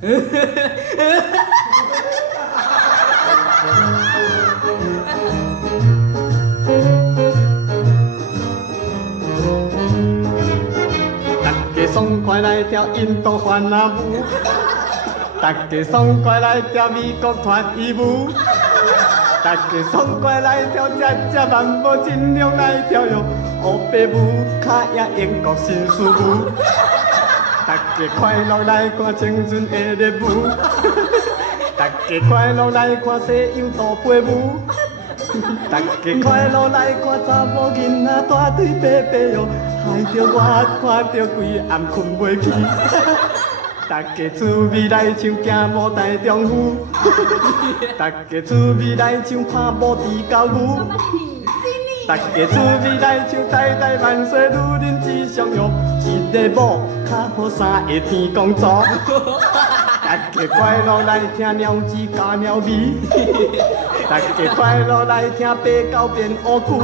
大家爽快来跳印度欢乐舞，大家爽快来跳美国团衣舞，大家爽快来跳只慢舞，尽量来跳哟欧巴舞、卡雅英国新事舞。大家快乐来看青春的热舞，大家快乐来看西洋大飞舞，大家快乐来看查某囡仔大腿白白哟，害着我看着规暗困袂去。大家趣味来唱行舞大丈夫，大家趣味来唱拍舞猪狗舞，大家趣味来唱代代万岁，女人只想要一个某，较好三个天公祖。大家快乐来听鸟子加鸟味，大家快乐来听白狗变乌龟。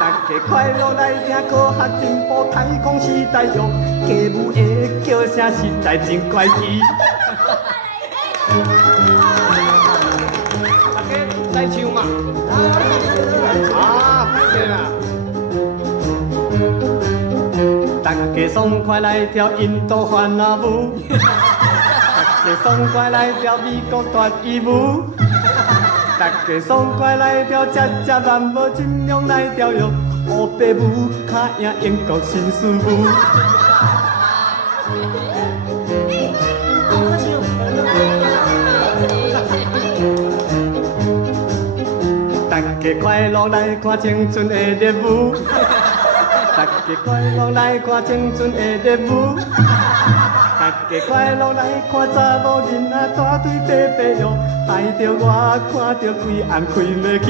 大家快乐来听科学进步，太空时代哟，歌舞的叫声实在真怪奇。大家来唱嘛！啊，对啦！大家爽快来跳印度欢乐舞，大家爽快来跳美国团衣舞。大家爽快来跳只慢舞，尽量来跳哟欧巴舞、卡雅英国新事舞。大家快乐来看青春的热舞，大家快乐来看青春的热舞。大家快乐来看查某囡仔大腿白白哟，害着我看着规暗困袂去。